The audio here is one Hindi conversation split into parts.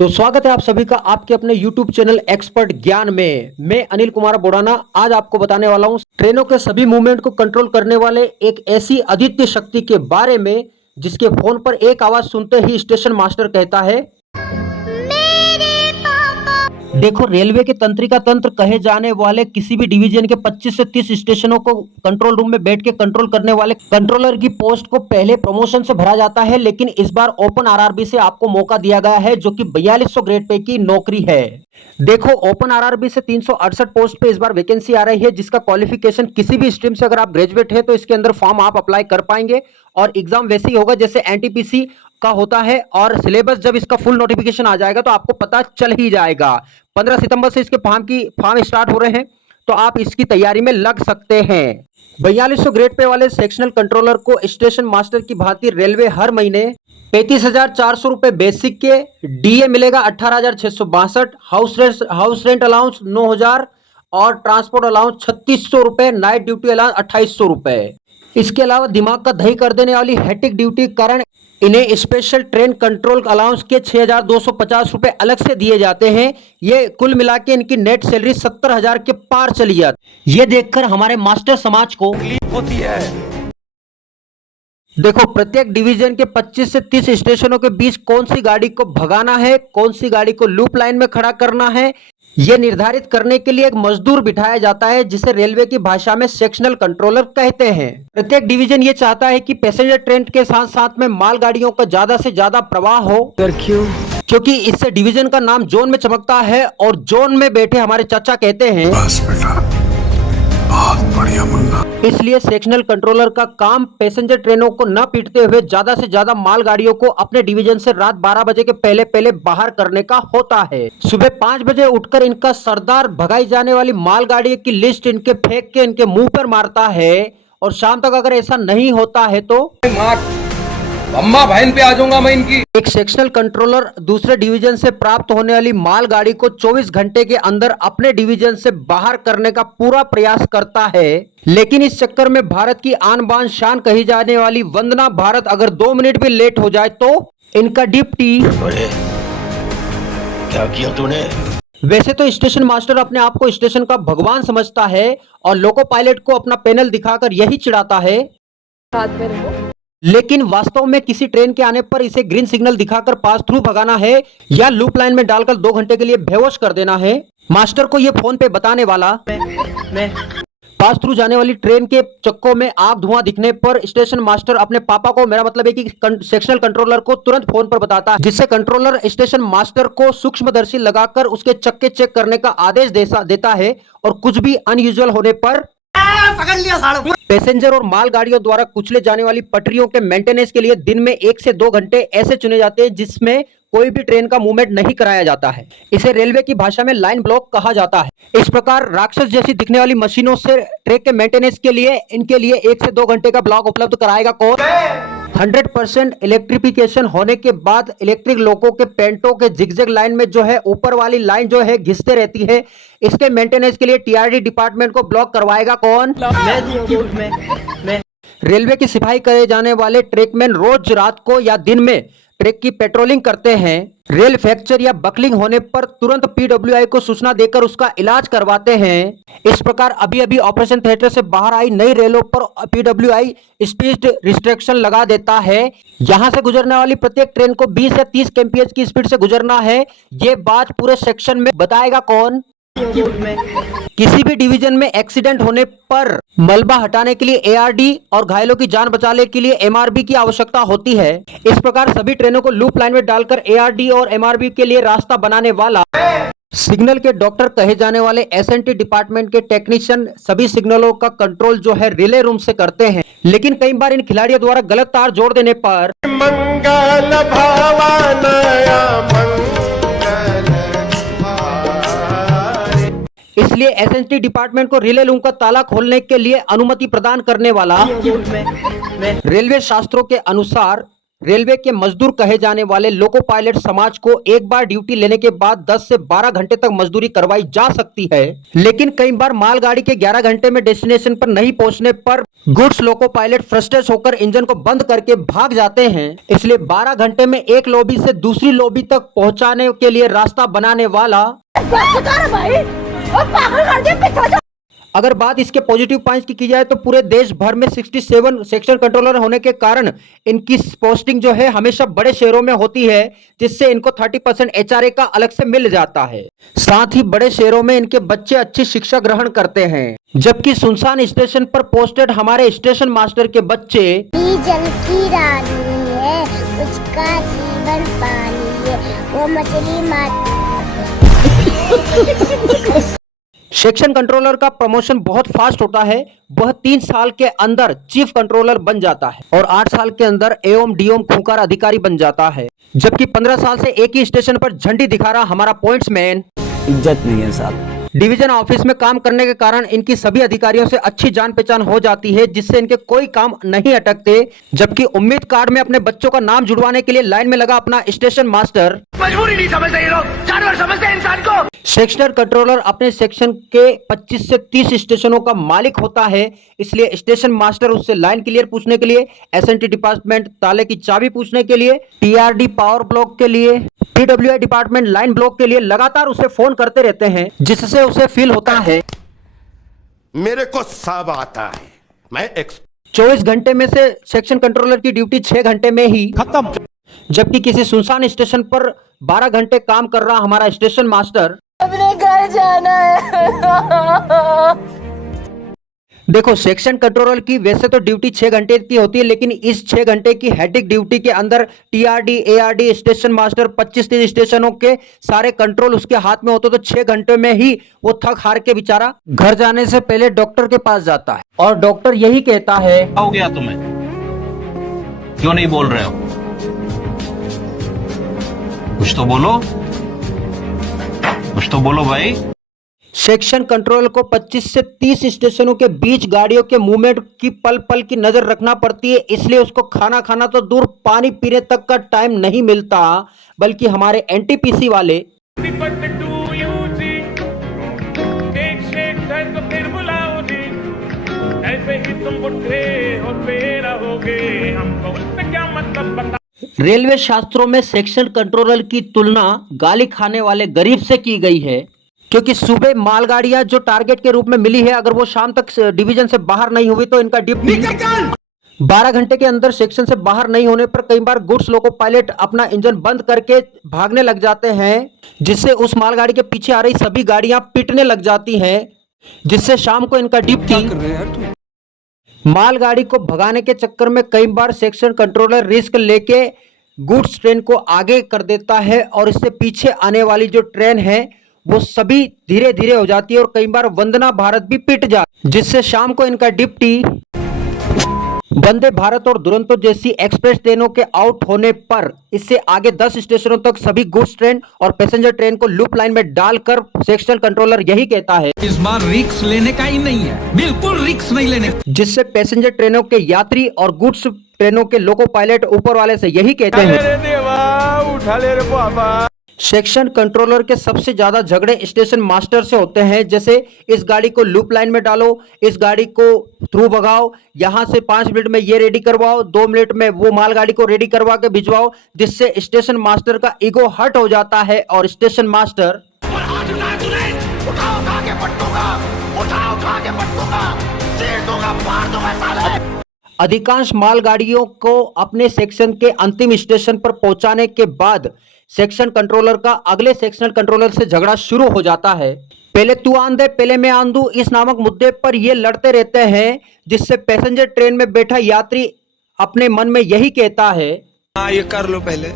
तो स्वागत है आप सभी का आपके अपने YouTube चैनल एक्सपर्ट ज्ञान में। मैं अनिल कुमार बोराना आज आपको बताने वाला हूं ट्रेनों के सभी मूवमेंट को कंट्रोल करने वाले एक ऐसी अद्वितीय शक्ति के बारे में जिसके फोन पर एक आवाज सुनते ही स्टेशन मास्टर कहता है, देखो रेलवे के तंत्रिका तंत्र कहे जाने वाले किसी भी डिवीजन के 25 से 30 स्टेशनों को कंट्रोल रूम में बैठ के कंट्रोल करने वाले कंट्रोलर की पोस्ट को पहले प्रमोशन से भरा जाता है, लेकिन इस बार ओपन आरआरबी से आपको मौका दिया गया है जो कि 4200 ग्रेड पे की नौकरी है। देखो ओपन आरआरबी से 368 पोस्ट पे इस बार वैकेंसी आ रही है, जिसका क्वालिफिकेशन किसी भी स्ट्रीम से अगर आप ग्रेजुएट है तो इसके अंदर फॉर्म आप अप्लाई कर पाएंगे और एग्जाम वैसे ही होगा जैसे एनटीपीसी का होता है। और सिलेबस जब इसका फुल नोटिफिकेशन आ जाएगा तो आपको पता चल ही जाएगा। 15 सितंबर से इसके फॉर्म स्टार्ट हो रहे हैं, तो आप इसकी तैयारी में लग सकते हैं। 4200 ग्रेड पे वाले सेक्शनल कंट्रोलर को स्टेशन मास्टर की भांति रेलवे हर महीने 35,400 रुपए बेसिक के, डीए मिलेगा 18,662, हाउस रेंट अलाउंस 9,000 और ट्रांसपोर्ट अलाउंस 3,600 रुपए, नाइट ड्यूटी अलाउंस 2,800 रुपए। इसके अलावा दिमाग का दही कर देने वाली हैट्रिक ड्यूटी के कारण इन्हें स्पेशल ट्रेन कंट्रोल अलाउंस के 6,250 रुपए अलग से दिए जाते हैं। ये कुल मिला के इनकी नेट सैलरी 70,000 के पार चली जाती। ये देखकर हमारे मास्टर समाज को तकलीफ होती है। देखो प्रत्येक डिवीजन के 25 से 30 स्टेशनों के बीच कौन सी गाड़ी को भगाना है, कौन सी गाड़ी को लूप लाइन में खड़ा करना है, यह निर्धारित करने के लिए एक मजदूर बिठाया जाता है जिसे रेलवे की भाषा में सेक्शनल कंट्रोलर कहते हैं। प्रत्येक डिवीजन ये चाहता है कि पैसेंजर ट्रेन के साथ साथ में माल गाड़ियों का ज्यादा से ज्यादा प्रवाह हो, क्योंकि इससे डिवीजन का नाम जोन में चमकता है। और जोन में बैठे हमारे चाचा कहते हैं, बस बेटा, बहुत बढ़िया मुन्ना। इसलिए सेक्शनल कंट्रोलर का काम पैसेंजर ट्रेनों को न पीटते हुए ज्यादा से ज्यादा माल गाड़ियों को अपने डिवीजन से रात 12 बजे के पहले पहले बाहर करने का होता है। सुबह 5 बजे उठकर इनका सरदार भगाई जाने वाली माल गाड़ी की लिस्ट इनके फेंक के इनके मुंह पर मारता है। और शाम तक अगर ऐसा नहीं होता है तो अम्मा बहन पे आ जाऊंगा मैं इनकी। एक सेक्शनल कंट्रोलर दूसरे डिवीजन से प्राप्त होने वाली माल गाड़ी को 24 घंटे के अंदर अपने डिवीजन से बाहर करने का पूरा प्रयास करता है। लेकिन इस चक्कर में भारत की आन बान शान कही जाने वाली वंदना भारत अगर 2 मिनट भी लेट हो जाए तो इनका डिप्टी क्या किया तूने। वैसे तो स्टेशन मास्टर अपने आप को स्टेशन का भगवान समझता है और लोको पायलट को अपना पैनल दिखाकर यही चिढ़ाता है, लेकिन वास्तव में किसी ट्रेन के आने पर इसे ग्रीन सिग्नल दिखाकर पास थ्रू भगाना है या लूप लाइन में डालकर 2 घंटे के लिए बेहोश कर देना है। मास्टर को यह फोन पे बताने वाला मैं पास थ्रू जाने वाली ट्रेन के चक्कों में आग धुआं दिखने पर स्टेशन मास्टर अपने पापा को, मेरा मतलब है कि सेक्शनल कंट्रोलर को तुरंत फोन पर बताता है, जिससे कंट्रोलर स्टेशन मास्टर को सूक्ष्मदर्शी लगाकर उसके चक्के चेक करने का आदेश देता है। और कुछ भी अनयूजुअल होने पर पैसेंजर और माल गाड़ियों द्वारा कुचले जाने वाली पटरियों के मेंटेनेंस के लिए दिन में 1 से 2 घंटे ऐसे चुने जाते हैं जिसमें कोई भी ट्रेन का मूवमेंट नहीं कराया जाता है। इसे रेलवे की भाषा में लाइन ब्लॉक कहा जाता है। इस प्रकार राक्षस जैसी दिखने वाली मशीनों से ट्रैक के मेंटेनेंस के लिए इनके लिए 1 से 2 घंटे का ब्लॉक उपलब्ध कराएगा कौन। 100% इलेक्ट्रिफिकेशन होने के बाद इलेक्ट्रिक लोको के पेंटों के जिगजैग लाइन में जो है ऊपर वाली लाइन जो है घिसते रहती है, इसके मेंटेनेंस के लिए टीआरडी डिपार्टमेंट को ब्लॉक करवाएगा कौन। मैं रेलवे की सिपाही करे जाने वाले ट्रैकमैन रोज रात को या दिन में ट्रैक की पेट्रोलिंग करते हैं। रेल फ्रैक्चर या बकलिंग होने पर तुरंत पीडब्ल्यूआई को सूचना देकर उसका इलाज करवाते हैं। इस प्रकार अभी अभी ऑपरेशन थिएटर से बाहर आई नई रेलों पर पीडब्ल्यूआई स्पीड रिस्ट्रिक्शन लगा देता है। यहां से गुजरने वाली प्रत्येक ट्रेन को 20 या 30 kmph की स्पीड से गुजरना है। ये बात पूरे सेक्शन में बताएगा कौन। किसी भी डिवीजन में एक्सीडेंट होने पर मलबा हटाने के लिए एआरडी और घायलों की जान बचाने के लिए एमआरबी की आवश्यकता होती है। इस प्रकार सभी ट्रेनों को लूप लाइन में डालकर एआरडी और एमआरबी के लिए रास्ता बनाने वाला सिग्नल के डॉक्टर कहे जाने वाले एसएनटी डिपार्टमेंट के टेक्नीशियन सभी सिग्नलों का कंट्रोल जो है रिले रूम से करते हैं। लेकिन कई बार इन खिलाड़ियों द्वारा गलत तार जोड़ देने पर मंगल इसलिए एसएनटी डिपार्टमेंट को रिले रूम का ताला खोलने के लिए अनुमति प्रदान करने वाला। रेलवे शास्त्रों के अनुसार रेलवे के मजदूर कहे जाने वाले लोको पायलट समाज को एक बार ड्यूटी लेने के बाद 10 से 12 घंटे तक मजदूरी करवाई जा सकती है, लेकिन कई बार मालगाड़ी के 11 घंटे में डेस्टिनेशन पर नहीं पहुंचने पर गुड्स लोको पायलट फ्रस्ट्रेट होकर इंजन को बंद करके भाग जाते हैं। इसलिए 12 घंटे में एक लॉबी से दूसरी लॉबी तक पहुंचाने के लिए रास्ता बनाने वाला अगर बात इसके पॉजिटिव पॉइंट्स की जाए तो पूरे देश भर में 67 सेक्शन कंट्रोलर होने के कारण इनकी पोस्टिंग जो है हमेशा बड़े शहरों में होती है, जिससे इनको 30% एचआरए का अलग से मिल जाता है। साथ ही बड़े शहरों में इनके बच्चे अच्छी शिक्षा ग्रहण करते हैं, जबकि सुनसान स्टेशन पर पोस्टेड हमारे स्टेशन मास्टर के बच्चे जल की रानी है, उसका जीवन पानी है, वो मछली सेक्शन कंट्रोलर का प्रमोशन बहुत फास्ट होता है। वह 3 साल के अंदर चीफ कंट्रोलर बन जाता है और 8 साल के अंदर एओम डीओम खूंखार अधिकारी बन जाता है, जबकि 15 साल से एक ही स्टेशन पर झंडी दिखा रहा हमारा पॉइंट्समैन इज्जत नहीं है साहब। डिवीजन ऑफिस में काम करने के कारण इनकी सभी अधिकारियों से अच्छी जान पहचान हो जाती है, जिससे इनके कोई काम नहीं अटकते। जबकि उम्मीद कार्ड में अपने बच्चों का नाम जुड़वाने के लिए लाइन में लगा अपना स्टेशन मास्टर मजबूरी नहीं समझते ये लोग, जानवर समझते हैं इंसान को। सेक्शनल कंट्रोलर अपने सेक्शन के 25 से 30 स्टेशनों का मालिक होता है, इसलिए स्टेशन मास्टर उससे लाइन क्लियर पूछने के लिए, एसएनटी डिपार्टमेंट ताले की चाबी पूछने के लिए, टीआरडी पावर ब्लॉक के लिए, पीडब्ल्यूआई डिपार्टमेंट लाइन ब्लॉक के लिए लगातार उसे फोन करते रहते हैं, जिससे उसे फील होता है मेरे को सब आता है, मैं 24 घंटे में से सेक्शन कंट्रोलर की ड्यूटी 6 घंटे में ही खत्म। जबकि किसी सुनसान स्टेशन पर 12 घंटे काम कर रहा हमारा स्टेशन मास्टर अपने घर जाना है। देखो, सेक्शन कंट्रोलर की वैसे तो ड्यूटी 6 घंटे की होती है, लेकिन इस 6 घंटे की हेक्टिक ड्यूटी के अंदर टीआरडी, एआरडी, स्टेशन मास्टर 25-30 स्टेशनों के सारे कंट्रोल उसके हाथ में होते, तो 6 घंटे में ही वो थक हार के बेचारा घर जाने से पहले डॉक्टर के पास जाता है और डॉक्टर यही कहता है, हो गया तुम्हें, क्यों नहीं बोल रहे हो? कुछ तो बोलो, कुछ तो बोलो भाई। सेक्शन कंट्रोल को 25 से 30 स्टेशनों के बीच गाड़ियों के मूवमेंट की पल पल की नजर रखना पड़ती है, इसलिए उसको खाना खाना तो दूर पानी पीने तक का टाइम नहीं मिलता। बल्कि हमारे एनटीपीसी वाले रेलवे शास्त्रों में सेक्शन कंट्रोलर की तुलना गाली खाने वाले गरीब से की गई है, क्योंकि सुबह मालगाड़ियां जो टारगेट के रूप में मिली है, अगर वो शाम तक डिवीजन से बाहर नहीं हुई तो इनका ड्यूटी 12 घंटे के अंदर सेक्शन से बाहर नहीं होने पर कई बार गुड्स लोको पायलट अपना इंजन बंद करके भागने लग जाते हैं, जिससे उस मालगाड़ी के पीछे आ रही सभी गाड़ियां पिटने लग जाती हैं, जिससे शाम को इनका ड्यूटी मालगाड़ी को भगाने के चक्कर में कई बार सेक्शन कंट्रोलर रिस्क लेके गुड्स ट्रेन को आगे कर देता है और इससे पीछे आने वाली जो ट्रेन है वो सभी धीरे धीरे हो जाती है और कई बार वंदना भारत भी पिट जाती है, जिससे शाम को इनका डिप्टी वंदे भारत और दुरंतो जैसी एक्सप्रेस ट्रेनों के आउट होने पर इससे आगे 10 स्टेशनों तक सभी गुड्स ट्रेन और पैसेंजर ट्रेन को लूप लाइन में डालकर सेक्शनल कंट्रोलर यही कहता है, इस बार रिस्क लेने का ही नहीं है, बिल्कुल रिस्क नहीं लेने। जिससे पैसेंजर ट्रेनों के यात्री और गुड्स ट्रेनों के लोको पायलट ऊपर वाले से यही कहते हैं, उठा ले रे बाबा। सेक्शन कंट्रोलर के सबसे ज्यादा झगड़े स्टेशन मास्टर से होते हैं, जैसे इस गाड़ी को लूप लाइन में डालो, इस गाड़ी को थ्रू भगाओ, यहां से 5 मिनट में ये रेडी करवाओ, 2 मिनट में वो मालगाड़ी को रेडी करवा के भिजवाओ, जिससे स्टेशन मास्टर का ईगो हर्ट हो जाता है और स्टेशन मास्टर अधिकांश मालगाड़ियों को अपने सेक्शन के अंतिम स्टेशन पर पहुंचाने के बाद सेक्शन कंट्रोलर का अगले सेक्शनल कंट्रोलर से झगड़ा शुरू हो जाता है। पहले तू आन दे पहले मैं आन दूं, इस नामक मुद्दे पर ये लड़ते रहते हैं, जिससे पैसेंजर ट्रेन में बैठा यात्री अपने मन में यही कहता है, हाँ ये कर लो, पहले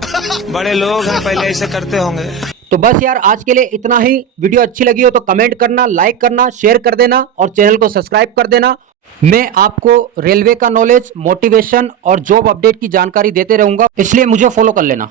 बड़े लोग हैं, पहले ऐसे करते होंगे। तो बस यार आज के लिए इतना ही। वीडियो अच्छी लगी हो तो कमेंट करना, लाइक करना, शेयर कर देना और चैनल को सब्सक्राइब कर देना। मैं आपको रेलवे का नॉलेज, मोटिवेशन और जॉब अपडेट की जानकारी देते रहूंगा, इसलिए मुझे फॉलो कर लेना।